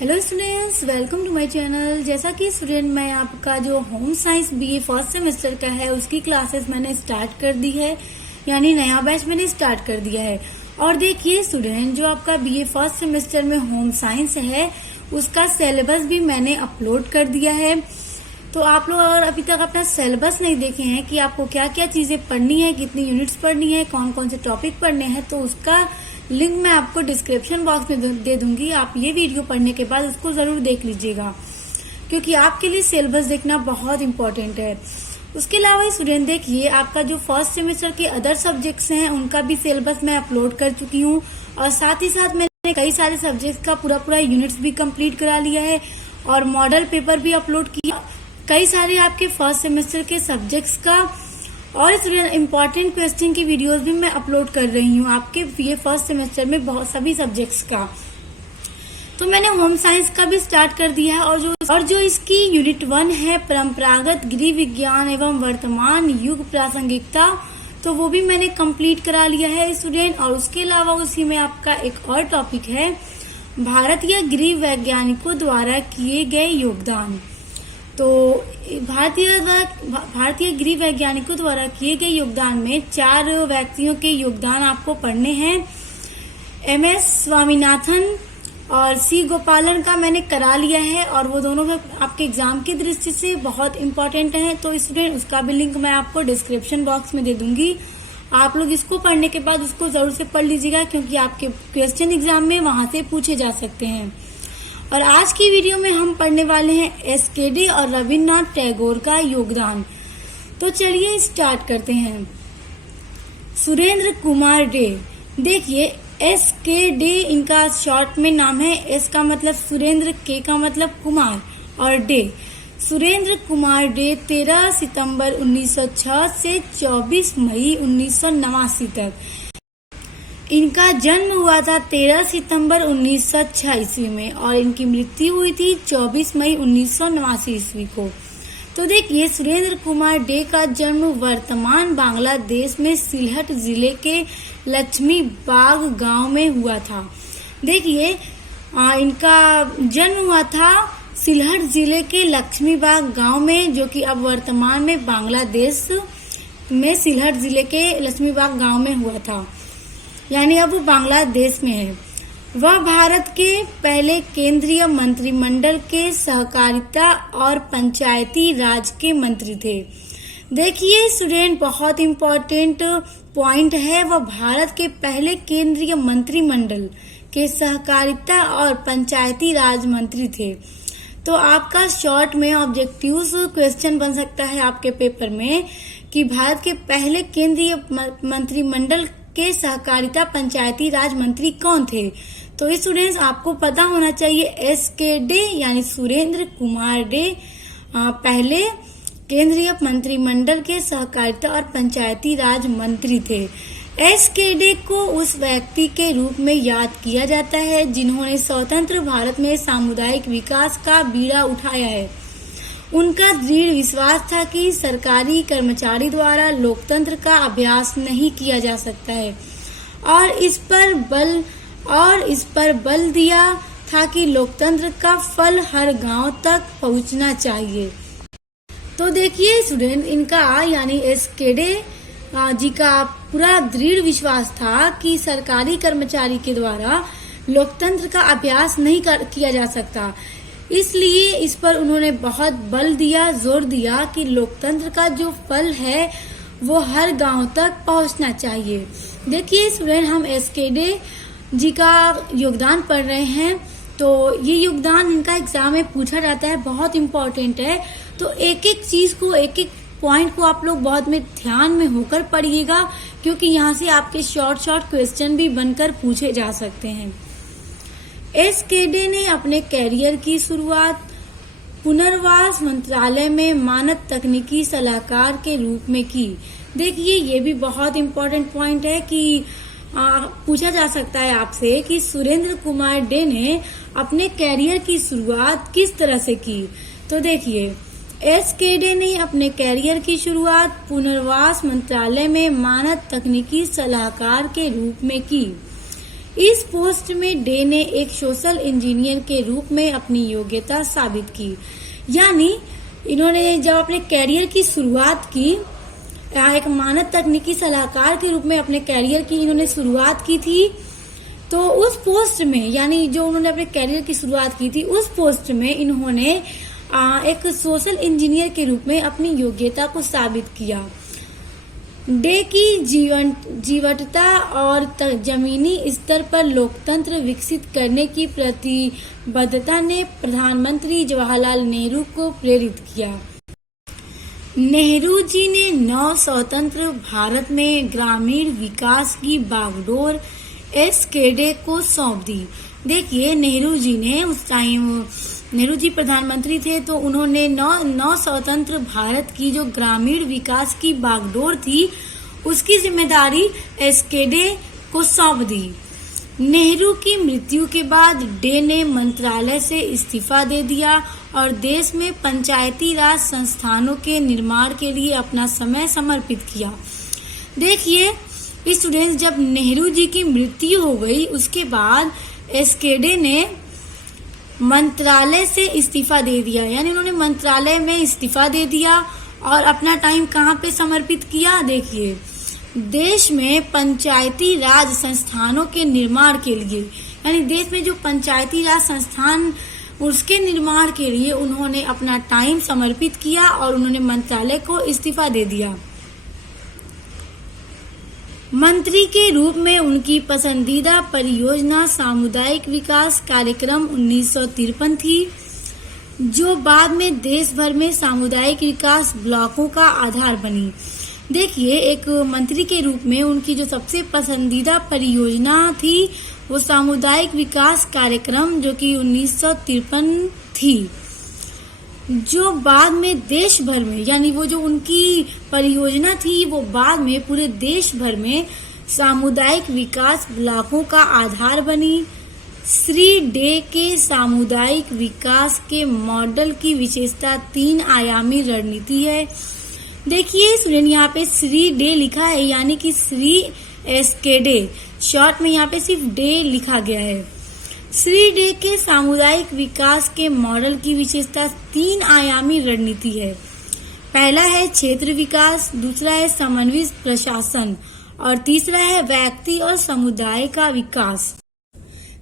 Hello students, welcome to my channel. जैसा कि student मैं आपका जो home science BA first semester का है उसकी क्लासेस मैंने स्टार्ट कर दी है, यानी नया बैच मैंने स्टार्ट कर दिया है। और देखिए स्टूडेंट, जो आपका बीए फर्स्ट सेमेस्टर में होम साइंस है उसका सिलेबस भी मैंने अपलोड कर दिया है। तो आप लोग अगर अभी तक अपना सिलेबस नहीं देखे हैं कि आपको क्या क्या चीजें पढ़नी है, कितनी यूनिट्स पढ़नी है, कौन कौन से टॉपिक पढ़ने हैं, तो उसका लिंक मैं आपको डिस्क्रिप्शन बॉक्स में दे दूंगी। आप ये वीडियो पढ़ने के बाद उसको जरूर देख लीजिएगा, क्योंकि आपके लिए सिलेबस देखना बहुत इम्पोर्टेंट है। उसके अलावा स्टूडेंट देखिए, आपका जो फर्स्ट सेमेस्टर के अदर सब्जेक्ट्स हैं उनका भी सिलेबस मैं अपलोड कर चुकी हूँ, और साथ ही साथ मैंने कई सारे सब्जेक्ट्स का पूरा यूनिट्स भी कंप्लीट करा लिया है और मॉडल पेपर भी अपलोड किया। कई सारे आपके फर्स्ट सेमेस्टर के सब्जेक्ट्स का और स्टूडेंट इम्पोर्टेंट क्वेश्चन की वीडियोस भी मैं अपलोड कर रही हूँ आपके ये फर्स्ट सेमेस्टर में बहुत सभी सब्जेक्ट्स का। तो मैंने होम साइंस का भी स्टार्ट कर दिया है, और जो इसकी यूनिट 1 है परंपरागत गृह विज्ञान एवं वर्तमान युग प्रासंगिकता, तो वो भी मैंने कंप्लीट करा लिया है स्टूडेंट। और उसके अलावा उसी में आपका एक और टॉपिक है भारतीय गृह वैज्ञानिकों द्वारा किए गए योगदान। तो भारतीय गृह वैज्ञानिकों द्वारा किए गए योगदान में 4 व्यक्तियों के योगदान आपको पढ़ने हैं। MS स्वामीनाथन और C गोपालन का मैंने करा लिया है, और वो दोनों आपके एग्जाम की दृष्टि से बहुत इम्पोर्टेंट हैं। तो स्टूडेंट उसका भी लिंक मैं आपको डिस्क्रिप्शन बॉक्स में दे दूंगी। आप लोग इसको पढ़ने के बाद उसको जरूर से पढ़ लीजिएगा, क्योंकि आपके क्वेश्चन एग्जाम में वहां से पूछे जा सकते हैं। और आज की वीडियो में हम पढ़ने वाले हैं SK डे और रविन्द्रनाथ टैगोर का योगदान। तो चलिए स्टार्ट करते हैं। सुरेंद्र कुमार डे, देखिए SK डे इनका शॉर्ट में नाम है। S का मतलब सुरेंद्र, K का मतलब कुमार और डे। सुरेंद्र कुमार डे 13 सितंबर 1906 से 24 मई 1989 तक। इनका जन्म हुआ था 13 सितंबर 1906 ईस्वी में, और इनकी मृत्यु हुई थी 24 मई 1989 ईस्वी को। तो देखिए, सुरेंद्र कुमार डे का जन्म वर्तमान बांग्लादेश में सिलहट जिले के लक्ष्मी बाग गांव में हुआ था। देखिए, इनका जन्म हुआ था सिलहट जिले के लक्ष्मी बाग गांव में, जो कि अब वर्तमान में बांग्लादेश में सिलहट जिले के लक्ष्मी बाग गांव में हुआ था, यानी अब वो बांग्लादेश में है। वह भारत के पहले केंद्रीय मंत्रिमंडल के सहकारिता और पंचायती राज के मंत्री थे। देखिए स्टूडेंट, बहुत इम्पोर्टेंट पॉइंट है, वह भारत के पहले केंद्रीय मंत्रिमंडल के सहकारिता और पंचायती राज मंत्री थे। तो आपका शॉर्ट में ऑब्जेक्टिव क्वेश्चन बन सकता है आपके पेपर में कि भारत के पहले केंद्रीय मंत्रिमंडल के सहकारिता पंचायती राज मंत्री कौन थे। तो स्टूडेंट्स, आपको पता होना चाहिए SK डे यानी सुरेंद्र कुमार डे पहले केंद्रीय मंत्रिमंडल के सहकारिता और पंचायती राज मंत्री थे। SK डे को उस व्यक्ति के रूप में याद किया जाता है जिन्होंने स्वतंत्र भारत में सामुदायिक विकास का बीड़ा उठाया है। उनका दृढ़ विश्वास था कि सरकारी कर्मचारी द्वारा लोकतंत्र का अभ्यास नहीं किया जा सकता है, और इस पर बल दिया था कि लोकतंत्र का फल हर गांव तक पहुंचना चाहिए। तो देखिए स्टूडेंट, इनका यानी SK डे जी का पूरा दृढ़ विश्वास था कि सरकारी कर्मचारी के द्वारा लोकतंत्र का अभ्यास नहीं किया जा सकता, इसलिए इस पर उन्होंने बहुत बल दिया, जोर दिया कि लोकतंत्र का जो फल है वो हर गांव तक पहुंचना चाहिए। देखिए स्टूडेंट, हम SK डे जी का योगदान पढ़ रहे हैं, तो ये योगदान इनका एग्जाम में पूछा जाता है, बहुत इम्पोर्टेंट है। तो एक एक चीज को, एक एक पॉइंट को आप लोग बहुत में ध्यान में होकर पढ़िएगा, क्योंकि यहाँ से आपके शॉर्ट क्वेश्चन भी बनकर पूछे जा सकते हैं। SK डे ने अपने कैरियर की शुरुआत पुनर्वास मंत्रालय में मानद तकनीकी सलाहकार के रूप में की। देखिए, ये भी बहुत इम्पोर्टेंट पॉइंट है कि पूछा जा सकता है आपसे कि सुरेंद्र कुमार डे ने अपने कैरियर की शुरुआत किस तरह से की। तो देखिए, SK डे ने अपने कैरियर की शुरुआत पुनर्वास मंत्रालय में मानद तकनीकी सलाहकार के रूप में की। इस पोस्ट में डे ने एक सोशल इंजीनियर के रूप में अपनी योग्यता साबित की। यानी इन्होंने जब अपने कैरियर की शुरुआत की, एक मानद तकनीकी सलाहकार के रूप में अपने कैरियर की इन्होंने शुरुआत की थी, तो उस पोस्ट में, यानी जो उन्होंने अपने कैरियर की शुरुआत की थी, उस पोस्ट में इन्होंने एक सोशल इंजीनियर के रूप में अपनी योग्यता को साबित किया। डे की जीवटता और जमीनी स्तर पर लोकतंत्र विकसित करने की प्रतिबद्धता ने प्रधानमंत्री जवाहरलाल नेहरू को प्रेरित किया। नेहरू जी ने नव स्वतंत्र भारत में ग्रामीण विकास की बागडोर एसकेडे को सौंप दी। देखिए, नेहरू जी ने उस टाइम, नेहरू जी प्रधानमंत्री थे, तो उन्होंने नव स्वतंत्र भारत की जो ग्रामीण विकास की बागडोर थी, उसकी जिम्मेदारी एसकेडे को सौंप दी। नेहरू की मृत्यु के बाद डे ने मंत्रालय से इस्तीफा दे दिया और देश में पंचायती राज संस्थानों के निर्माण के लिए अपना समय समर्पित किया। देखिए स्टूडेंट्स, जब नेहरू जी की मृत्यु हो गई, उसके बाद एसकेडे ने मंत्रालय से इस्तीफा दे दिया। यानी उन्होंने मंत्रालय में इस्तीफा दे दिया और अपना टाइम कहाँ पे समर्पित किया? देखिए, देश में पंचायती राज संस्थानों के निर्माण के लिए, यानी देश में जो पंचायती राज संस्थान, उसके निर्माण के लिए उन्होंने अपना टाइम समर्पित किया और उन्होंने मंत्रालय को इस्तीफा दे दिया। मंत्री के रूप में उनकी पसंदीदा परियोजना सामुदायिक विकास कार्यक्रम 1953 थी, जो बाद में देश भर में सामुदायिक विकास ब्लॉकों का आधार बनी। देखिए, एक मंत्री के रूप में उनकी जो सबसे पसंदीदा परियोजना थी वो सामुदायिक विकास कार्यक्रम, जो कि 1953 थी, जो बाद में देश भर में, यानी वो जो उनकी परियोजना थी वो बाद में पूरे देश भर में सामुदायिक विकास ब्लॉकों का आधार बनी। श्री डे के सामुदायिक विकास के मॉडल की विशेषता 3 आयामी रणनीति है। देखिए स्टूडेंट, यहाँ पे श्री डे लिखा है, यानी कि श्री एसकेडे, शॉर्ट में यहाँ पे सिर्फ डे लिखा गया है। श्री डे के सामुदायिक विकास के मॉडल की विशेषता 3 आयामी रणनीति है। पहला है क्षेत्र विकास, दूसरा है समन्वित प्रशासन और तीसरा है व्यक्ति और समुदाय का विकास।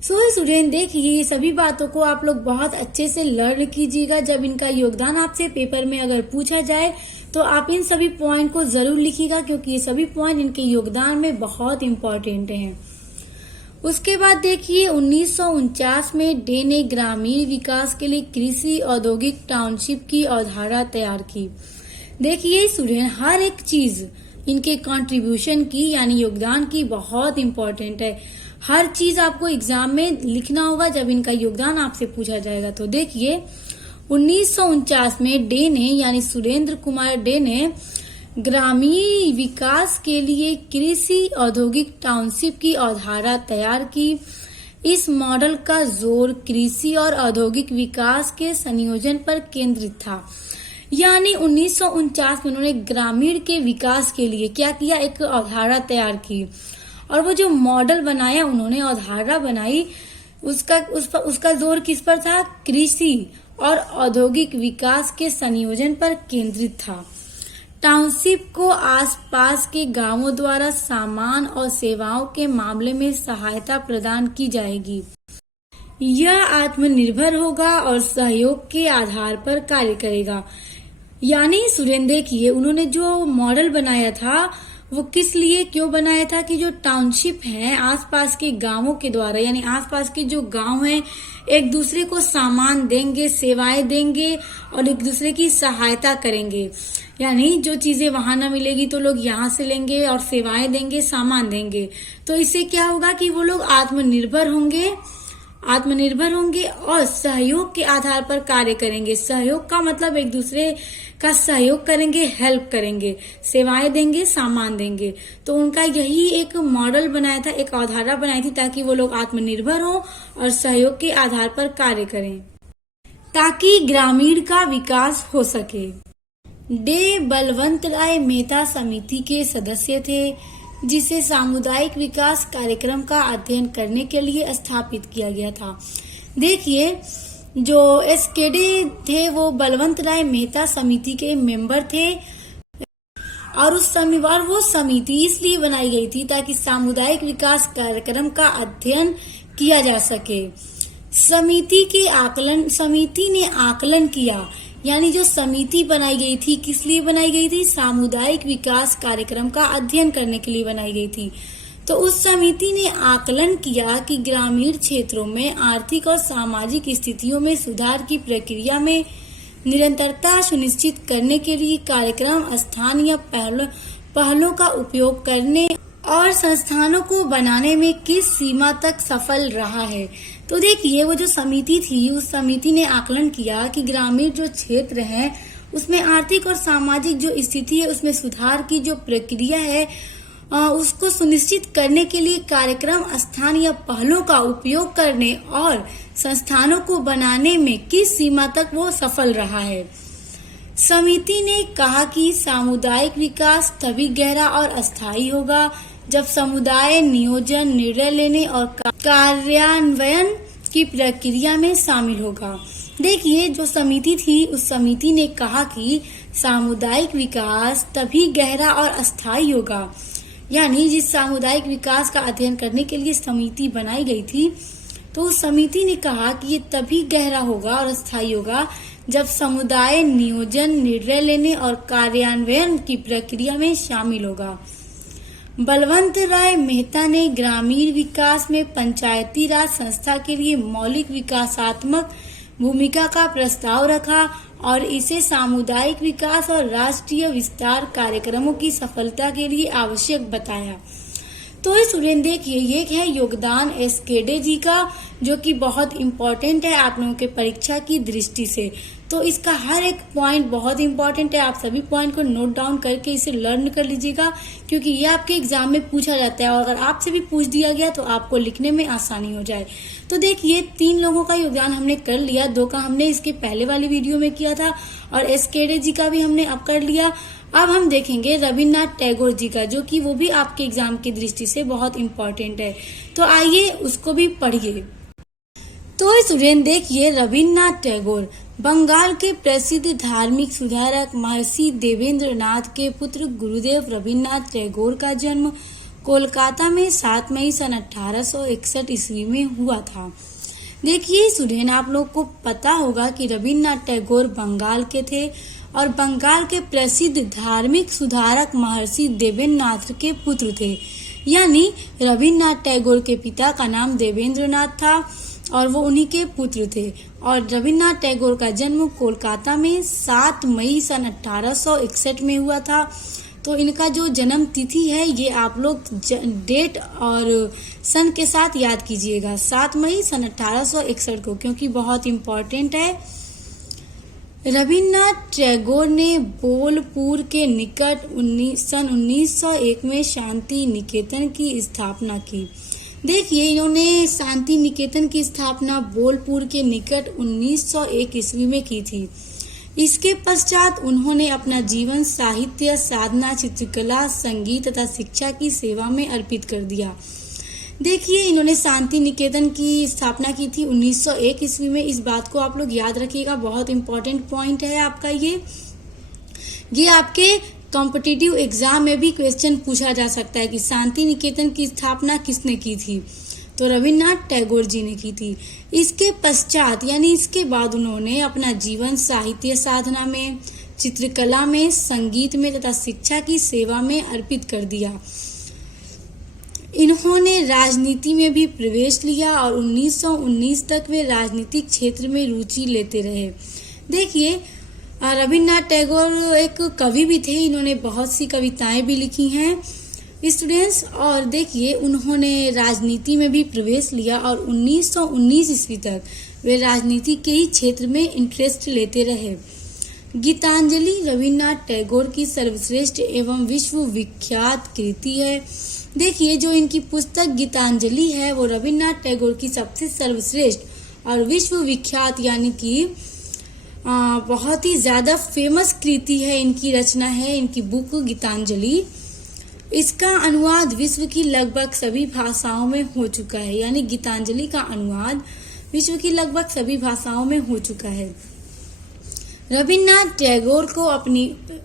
सो स्टूडेंट, देखिए ये सभी बातों को आप लोग बहुत अच्छे से लर्न कीजिएगा। जब इनका योगदान आपसे पेपर में अगर पूछा जाए तो आप इन सभी पॉइंट को जरूर लिखिएगा, क्योंकि ये सभी पॉइंट इनके योगदान में बहुत इम्पोर्टेंट हैं। उसके बाद देखिए 1949 में डे ने ग्रामीण विकास के लिए कृषि औद्योगिक टाउनशिप की अवधारणा तैयार की। देखिए स्टूडेंट, हर एक चीज इनके कंट्रीब्यूशन की, यानी योगदान की, बहुत इम्पोर्टेंट है। हर चीज आपको एग्जाम में लिखना होगा जब इनका योगदान आपसे पूछा जाएगा। तो देखिए 1949 में डे ने, यानी सुरेंद्र कुमार डे ने ग्रामीण विकास के लिए कृषि औद्योगिक टाउनशिप की अवधारणा तैयार की। इस मॉडल का जोर कृषि और औद्योगिक विकास के संयोजन पर केंद्रित था। यानी 1949 में उन्होंने ग्रामीण के विकास के लिए क्या किया? एक अवधारणा तैयार की, और वो जो मॉडल बनाया, उन्होंने अवधारणा बनाई, उसका जोर किस पर था? कृषि और औद्योगिक विकास के संयोजन पर केंद्रित था। टाउनशिप को आसपास के गांवों द्वारा सामान और सेवाओं के मामले में सहायता प्रदान की जाएगी। यह आत्मनिर्भर होगा और सहयोग के आधार पर कार्य करेगा। यानी स्टूडेंट देखिए, उन्होंने जो मॉडल बनाया था वो किस लिए, क्यों बनाया था कि जो टाउनशिप है आसपास के गांवों के द्वारा, यानी आसपास के जो गांव हैं एक दूसरे को सामान देंगे, सेवाएं देंगे और एक दूसरे की सहायता करेंगे। यानी जो चीजें वहां ना मिलेगी तो लोग यहाँ से लेंगे और सेवाएं देंगे, सामान देंगे। तो इससे क्या होगा कि वो लोग आत्मनिर्भर होंगे और सहयोग के आधार पर कार्य करेंगे। सहयोग का मतलब एक दूसरे का सहयोग करेंगे, हेल्प करेंगे, सेवाएं देंगे, सामान देंगे। तो उनका यही एक मॉडल बनाया था, एक अवधारणा बनाई थी, ताकि वो लोग आत्मनिर्भर हो और सहयोग के आधार पर कार्य करें, ताकि ग्रामीण का विकास हो सके। डे बलवंत राय मेहता समिति के सदस्य थे। जिसे सामुदायिक विकास कार्यक्रम का अध्ययन करने के लिए स्थापित किया गया था। देखिए, जो एसकेडे थे वो बलवंत राय मेहता समिति के मेंबर थे और वो समिति इसलिए बनाई गई थी ताकि सामुदायिक विकास कार्यक्रम का अध्ययन किया जा सके। समिति ने आकलन किया, यानी जो समिति बनाई गई थी किस लिए बनाई गई थी? सामुदायिक विकास कार्यक्रम का अध्ययन करने के लिए बनाई गई थी। तो उस समिति ने आकलन किया कि ग्रामीण क्षेत्रों में आर्थिक और सामाजिक स्थितियों में सुधार की प्रक्रिया में निरंतरता सुनिश्चित करने के लिए कार्यक्रम स्थानीय पहलों का उपयोग करने और संस्थानों को बनाने में किस सीमा तक सफल रहा है। तो देखिए, वो जो समिति थी उस समिति ने आकलन किया कि ग्रामीण जो क्षेत्र है उसमें आर्थिक और सामाजिक जो स्थिति है उसमें सुधार की जो प्रक्रिया है उसको सुनिश्चित करने के लिए कार्यक्रम स्थानीय पहलों का उपयोग करने और संस्थानों को बनाने में किस सीमा तक वो सफल रहा है। समिति ने कहा कि सामुदायिक विकास तभी गहरा और अस्थायी होगा जब समुदाय नियोजन, निर्णय लेने और कार्यान्वयन की प्रक्रिया में शामिल होगा। देखिए, जो समिति थी उस समिति ने कहा कि सामुदायिक विकास तभी गहरा और अस्थायी होगा, यानी जिस सामुदायिक विकास का अध्ययन करने के लिए समिति बनाई गई थी तो उस समिति ने कहा कि ये तभी गहरा होगा और अस्थायी होगा जब समुदाय नियोजन, निर्णय लेने और कार्यान्वयन की प्रक्रिया में शामिल होगा। बलवंत राय मेहता ने ग्रामीण विकास में पंचायती राज संस्था के लिए मौलिक विकासात्मक भूमिका का प्रस्ताव रखा और इसे सामुदायिक विकास और राष्ट्रीय विस्तार कार्यक्रमों की सफलता के लिए आवश्यक बताया। तो स्टूडेंट देखिए, ये है योगदान एसकेडे जी का, जो कि बहुत इम्पोर्टेंट है आप लोगों के परीक्षा की दृष्टि से। तो इसका हर एक पॉइंट बहुत इम्पोर्टेंट है, आप सभी पॉइंट को नोट डाउन करके इसे लर्न कर लीजिएगा, क्योंकि ये आपके एग्जाम में पूछा जाता है और अगर आपसे भी पूछ दिया गया तो आपको लिखने में आसानी हो जाए। तो देखिए, 3 लोगों का योगदान हमने कर लिया, 2 का हमने इसके पहले वाली वीडियो में किया था और एसकेडे जी का भी हमने अब कर लिया। अब हम देखेंगे रविन्द्रनाथ टैगोर जी का, जो कि वो भी आपके एग्जाम की दृष्टि से बहुत इम्पोर्टेंट है। तो आइए उसको भी पढ़िए। तो स्टूडेंट देखिए, रविन्द्रनाथ टैगोर बंगाल के प्रसिद्ध धार्मिक सुधारक महर्षि देवेंद्रनाथ के पुत्र गुरुदेव रविन्द्रनाथ टैगोर का जन्म कोलकाता में 7 मई सन 1861 ईस्वी में हुआ था। देखिए स्टूडेंट, आप लोग को पता होगा कि रविन्द्रनाथ टैगोर बंगाल के थे और बंगाल के प्रसिद्ध धार्मिक सुधारक महर्षि देवेंद्रनाथ के पुत्र थे। यानी रविन्द्रनाथ टैगोर के पिता का नाम देवेंद्रनाथ था और वो उन्हीं के पुत्र थे। और रविन्द्रनाथ टैगोर का जन्म कोलकाता में 7 मई सन 1861 में हुआ था। तो इनका जो जन्म तिथि है ये आप लोग डेट और सन के साथ याद कीजिएगा, 7 मई सन 1861 को, क्योंकि बहुत इम्पोर्टेंट है। रविन्द्रनाथ टैगोर ने बोलपुर के निकट सन 1901 में शांति निकेतन की स्थापना की। देखिए, इन्होंने शांति निकेतन की स्थापना बोलपुर के निकट 1901 ईस्वी में की थी। इसके पश्चात उन्होंने अपना जीवन साहित्य, साधना, चित्रकला, संगीत तथा शिक्षा की सेवा में अर्पित कर दिया। देखिए, इन्होंने शांति निकेतन की स्थापना की थी 1901 ईस्वी में। इस बात को आप लोग याद रखिएगा, बहुत इंपॉर्टेंट पॉइंट है आपका ये आपके कॉम्पिटिटिव एग्जाम में भी क्वेश्चन पूछा जा सकता है कि शांति निकेतन की स्थापना किसने की थी, तो रविन्द्रनाथ टैगोर जी ने की थी। इसके पश्चात यानी इसके बाद उन्होंने अपना जीवन साहित्य साधना में, चित्रकला में, संगीत में तथा शिक्षा की सेवा में अर्पित कर दिया। इन्होंने राजनीति में भी प्रवेश लिया और 1919 तक वे राजनीतिक क्षेत्र में रुचि लेते रहे। देखिए, रविन्द्रनाथ टैगोर एक कवि भी थे, इन्होंने बहुत सी कविताएं भी लिखी हैं स्टूडेंट्स। और देखिए, उन्होंने राजनीति में भी प्रवेश लिया और 1919 ईस्वी तक वे राजनीति के ही क्षेत्र में इंटरेस्ट लेते रहे। गीतांजलि रविन्द्रनाथ टैगोर की सर्वश्रेष्ठ एवं विश्व विख्यात कृति है। देखिए, जो इनकी पुस्तक गीतांजलि है वो रविन्द्रनाथ टैगोर की सबसे सर्वश्रेष्ठ और विश्व विख्यात यानी कि बहुत ही ज्यादा फेमस कृति है, इनकी रचना है, इनकी बुक गीतांजलि। इसका अनुवाद विश्व की लगभग सभी भाषाओं में हो चुका है। यानी गीतांजलि का अनुवाद विश्व की लगभग सभी भाषाओं में हो चुका है। रविन्द्रनाथ टैगोर को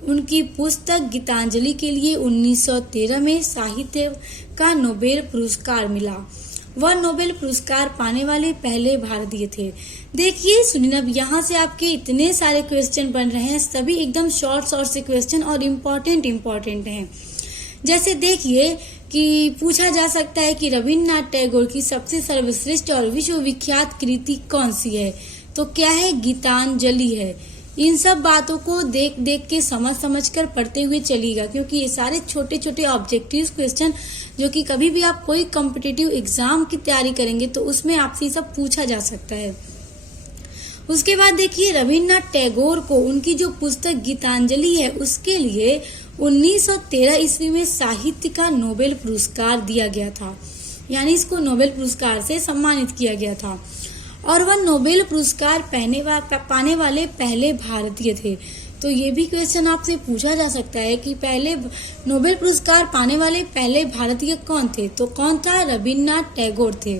उनकी पुस्तक गीतांजलि के लिए 1913 में साहित्य का नोबेल पुरस्कार मिला। वह नोबेल पुरस्कार पाने वाले पहले भारतीय थे। देखिए सुनिए, अब यहाँ से आपके इतने सारे क्वेश्चन बन रहे हैं, सभी एकदम शॉर्ट से क्वेश्चन और इम्पोर्टेंट हैं। जैसे देखिए कि पूछा जा सकता है कि रविन्द्रनाथ टैगोर की सबसे सर्वश्रेष्ठ और विश्वविख्यात कृति कौन सी है, तो क्या है, गीतांजलि है। इन सब बातों को देख के समझ कर पढ़ते हुए चलिएगा, क्योंकि ये सारे छोटे ऑब्जेक्टिव क्वेश्चन जो कि कभी भी आप कोई कॉम्पिटिटिव एग्जाम की तैयारी करेंगे तो उसमें आपसे सब पूछा जा सकता है। उसके बाद देखिए, रविन्द्रनाथ टैगोर को उनकी जो पुस्तक गीतांजलि है उसके लिए 1913 ईस्वी में साहित्य का नोबेल पुरस्कार दिया गया था। यानी इसको नोबेल पुरस्कार से सम्मानित किया गया था और वह नोबेल पुरस्कार पाने वाले पहले भारतीय थे। तो ये भी क्वेश्चन आपसे पूछा जा सकता है कि पहले नोबेल पुरस्कार पाने वाले पहले भारतीय कौन थे, तो कौन था, रविन्द्रनाथ टैगोर थे।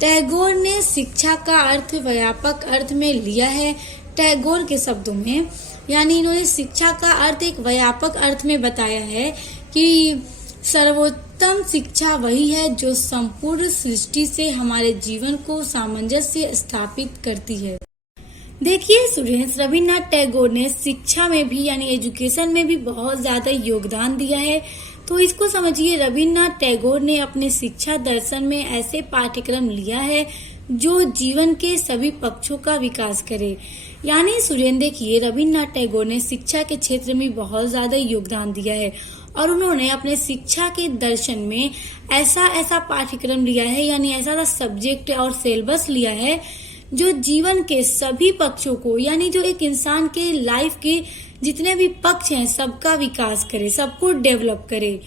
टैगोर ने शिक्षा का अर्थ व्यापक अर्थ में लिया है। टैगोर के शब्दों में, यानी इन्होंने शिक्षा का अर्थ एक व्यापक अर्थ में बताया है कि सर्वोत्तम शिक्षा वही है जो संपूर्ण सृष्टि से हमारे जीवन को सामंजस्य स्थापित करती है। देखिए स्टूडेंट्स, रविन्द्रनाथ टैगोर ने शिक्षा में भी यानी एजुकेशन में भी बहुत ज्यादा योगदान दिया है। तो इसको समझिए, रविन्द्रनाथ टैगोर ने अपने शिक्षा दर्शन में ऐसे पाठ्यक्रम लिया है जो जीवन के सभी पक्षों का विकास करे। यानी स्टूडेंट देखिए, रविन्द्रनाथ टैगोर ने शिक्षा के क्षेत्र में बहुत ज्यादा योगदान दिया है और उन्होंने अपने शिक्षा के दर्शन में ऐसा पाठ्यक्रम लिया है, यानी ऐसा सब्जेक्ट और सिलेबस लिया है जो जीवन के सभी पक्षों को, यानी जो एक इंसान के लाइफ के जितने भी पक्ष हैं सबका विकास करे, सबको डेवलप करे।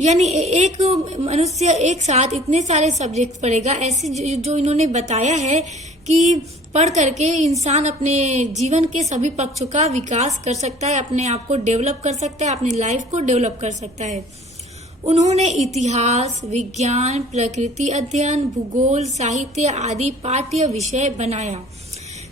यानी एक मनुष्य एक साथ इतने सारे सब्जेक्ट पढ़ेगा, ऐसे जो इन्होंने बताया है कि पढ़ करके इंसान अपने जीवन के सभी पक्षों का विकास कर सकता है, अपने आप को डेवलप कर सकता है, अपनी लाइफ को डेवलप कर सकता है। उन्होंने इतिहास, विज्ञान, प्रकृति अध्ययन, भूगोल, साहित्य आदि पाठ्य विषय बनाया।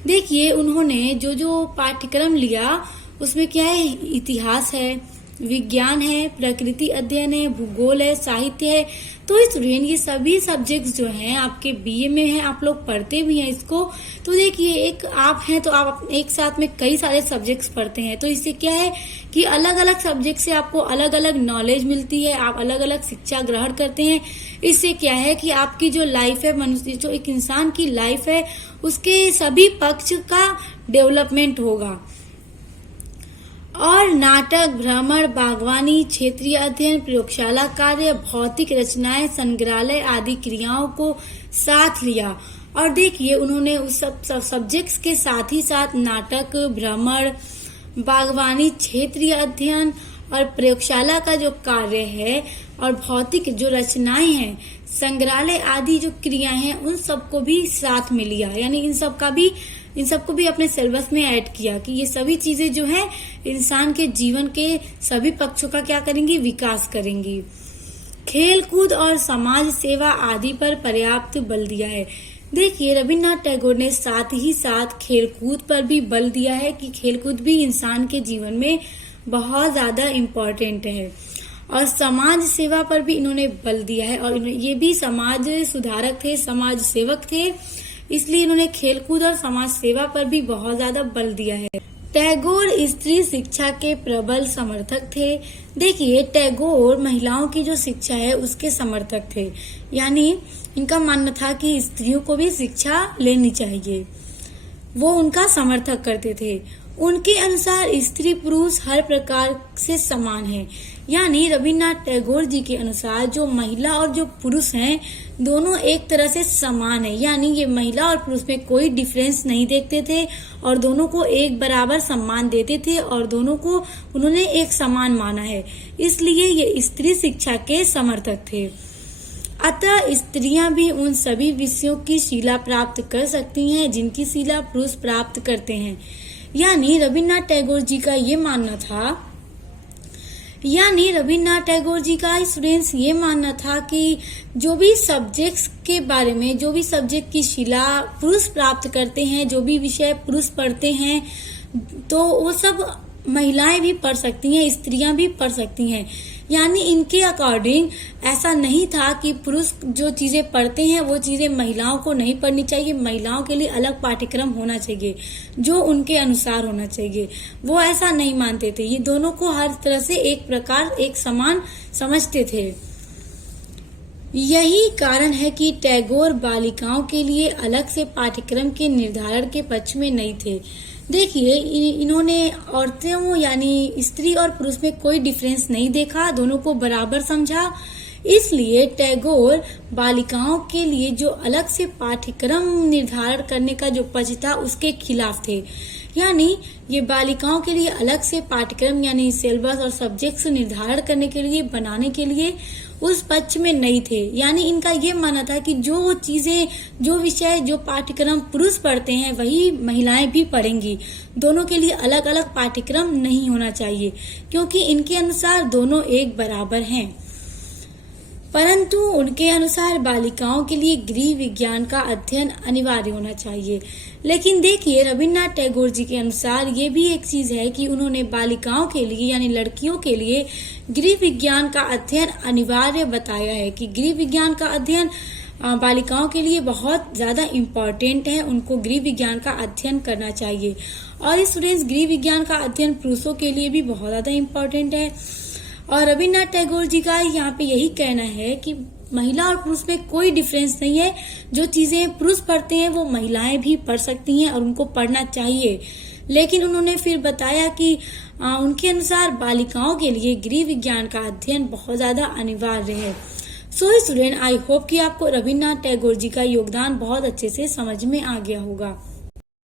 देखिए उन्होंने जो पाठ्यक्रम लिया उसमें क्या है, इतिहास है, विज्ञान है, प्रकृति अध्ययन है, भूगोल है, साहित्य है। तो स्टूडेंट ये सभी सब्जेक्ट्स जो हैं आपके बीए में हैं, आप लोग पढ़ते भी हैं इसको। तो देखिए, एक आप हैं तो आप एक साथ में कई सारे सब्जेक्ट्स पढ़ते हैं, तो इससे क्या है कि अलग अलग सब्जेक्ट से आपको अलग अलग नॉलेज मिलती है, आप अलग अलग शिक्षा ग्रहण करते हैं। इससे क्या है कि आपकी जो लाइफ है, मनुष्य जो एक इंसान की लाइफ है उसके सभी पक्ष का डेवलपमेंट होगा। और नाटक, भ्रमण, बागवानी, क्षेत्रीय अध्ययन, प्रयोगशाला कार्य, भौतिक रचनाएं, संग्रहालय आदि क्रियाओं को साथ लिया। और देखिए उन्होंने उस सब सब्जेक्ट्स के साथ ही साथ नाटक, भ्रमण, बागवानी, क्षेत्रीय अध्ययन और प्रयोगशाला का जो कार्य है और भौतिक जो रचनाएं हैं, संग्रहालय आदि जो क्रियाएं हैं, उन सबको भी साथ में लिया। यानी इन सबको भी अपने सिलेबस में ऐड किया कि ये सभी चीजें जो है इंसान के जीवन के सभी पक्षों का क्या करेंगी, विकास करेंगी। खेल कूद और समाज सेवा आदि पर पर्याप्त बल दिया है। देखिए रविन्द्रनाथ टैगोर ने साथ ही साथ खेल कूद पर भी बल दिया है कि खेल कूद भी इंसान के जीवन में बहुत ज्यादा इम्पोर्टेंट है। और समाज सेवा पर भी इन्होंने बल दिया है और ये भी समाज सुधारक थे, समाज सेवक थे, इसलिए इन्होंने खेलकूद और समाज सेवा पर भी बहुत ज्यादा बल दिया है। टैगोर स्त्री शिक्षा के प्रबल समर्थक थे। देखिए टैगोर महिलाओं की जो शिक्षा है उसके समर्थक थे, यानी इनका मानना था कि स्त्रियों को भी शिक्षा लेनी चाहिए, वो उनका समर्थक करते थे। उनके अनुसार स्त्री पुरुष हर प्रकार से समान है, यानी रविन्द्रनाथ टैगोर जी के अनुसार जो महिला और जो पुरुष हैं दोनों एक तरह से समान है, यानी ये महिला और पुरुष में कोई डिफरेंस नहीं देखते थे और दोनों को एक बराबर सम्मान देते थे और दोनों को उन्होंने एक समान माना है, इसलिए ये स्त्री शिक्षा के समर्थक थे। अतः स्त्रियां भी उन सभी विषयों की शिक्षा प्राप्त कर सकती हैं जिनकी शिक्षा पुरुष प्राप्त करते हैं। यानी रविन्द्रनाथ टैगोर जी का ये मानना था यानी रविन्द्रनाथ टैगोर जी का स्टूडेंट्स ये मानना था कि जो भी सब्जेक्ट्स के बारे में, जो भी सब्जेक्ट की शिला पुरुष प्राप्त करते हैं, जो भी विषय पुरुष पढ़ते हैं, तो वो सब महिलाएं भी पढ़ सकती हैं, स्त्रियां भी पढ़ सकती हैं। यानी इनके अकॉर्डिंग ऐसा नहीं था कि पुरुष जो चीजें पढ़ते हैं वो चीजें महिलाओं को नहीं पढ़नी चाहिए, महिलाओं के लिए अलग पाठ्यक्रम होना चाहिए जो उनके अनुसार होना चाहिए। वो ऐसा नहीं मानते थे, ये दोनों को हर तरह से एक प्रकार एक समान समझते थे। यही कारण है कि टैगोर बालिकाओं के लिए अलग से पाठ्यक्रम के निर्धारण के पक्ष में नहीं थे। देखिए, इन्होंने औरतों यानी स्त्री और पुरुष में कोई डिफरेंस नहीं देखा, दोनों को बराबर समझा। इसलिए टैगोर बालिकाओं के लिए जो अलग से पाठ्यक्रम निर्धारण करने का जो पक्ष था उसके खिलाफ थे। यानी ये बालिकाओं के लिए अलग से पाठ्यक्रम यानी सिलेबस और सब्जेक्ट्स निर्धारण करने के लिए, बनाने के लिए उस पक्ष में नहीं थे। यानी इनका ये मानना था कि जो चीजें, जो विषय, जो पाठ्यक्रम पुरुष पढ़ते हैं वही महिलाएं भी पढ़ेंगी। दोनों के लिए अलग अलग पाठ्यक्रम नहीं होना चाहिए, क्योंकि इनके अनुसार दोनों एक बराबर हैं। परंतु उनके अनुसार बालिकाओं के लिए गृह विज्ञान का अध्ययन अनिवार्य होना चाहिए। लेकिन देखिए, रविन्द्रनाथ टैगोर जी के अनुसार ये भी एक चीज है कि उन्होंने बालिकाओं के लिए यानी लड़कियों के लिए गृह विज्ञान का अध्ययन अनिवार्य बताया है कि गृह विज्ञान का अध्ययन बालिकाओं के लिए बहुत ज्यादा इम्पोर्टेंट है, उनको गृह विज्ञान का अध्ययन करना चाहिए। और स्टूडेंट्स, गृह विज्ञान का अध्ययन पुरुषों के लिए भी बहुत ज्यादा इम्पोर्टेंट है। और रविन्द्रनाथ टैगोर जी का यहाँ पे यही कहना है कि महिला और पुरुष में कोई डिफरेंस नहीं है, जो चीजें पुरुष पढ़ते हैं वो महिलाएं भी पढ़ सकती हैं और उनको पढ़ना चाहिए। लेकिन उन्होंने फिर बताया कि उनके अनुसार बालिकाओं के लिए गृह विज्ञान का अध्ययन बहुत ज्यादा अनिवार्य है। सो स्टूडेंट, आई होप कि आपको रविन्द्रनाथ टैगोर जी का योगदान बहुत अच्छे से समझ में आ गया होगा।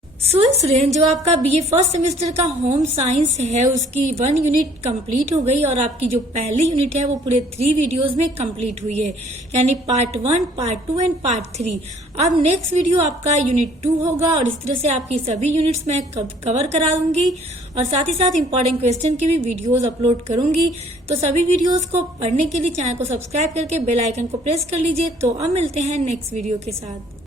सो स्टूडेंट, जो आपका बीए फर्स्ट सेमेस्टर का होम साइंस है उसकी 1 यूनिट कंप्लीट हो गई और आपकी जो पहली यूनिट है वो पूरे 3 वीडियोस में कंप्लीट हुई है, यानी पार्ट 1, पार्ट 2 एंड पार्ट 3। अब नेक्स्ट वीडियो आपका यूनिट 2 होगा और इस तरह से आपकी सभी यूनिट्स मैं कवर करा दूंगी और साथ ही साथ इंपॉर्टेंट क्वेश्चन की भी वीडियोस अपलोड करूंगी। तो सभी वीडियोस को पढ़ने के लिए चैनल को सब्सक्राइब करके बेल आइकन को प्रेस कर लीजिए। तो अब मिलते हैं नेक्स्ट वीडियो के साथ।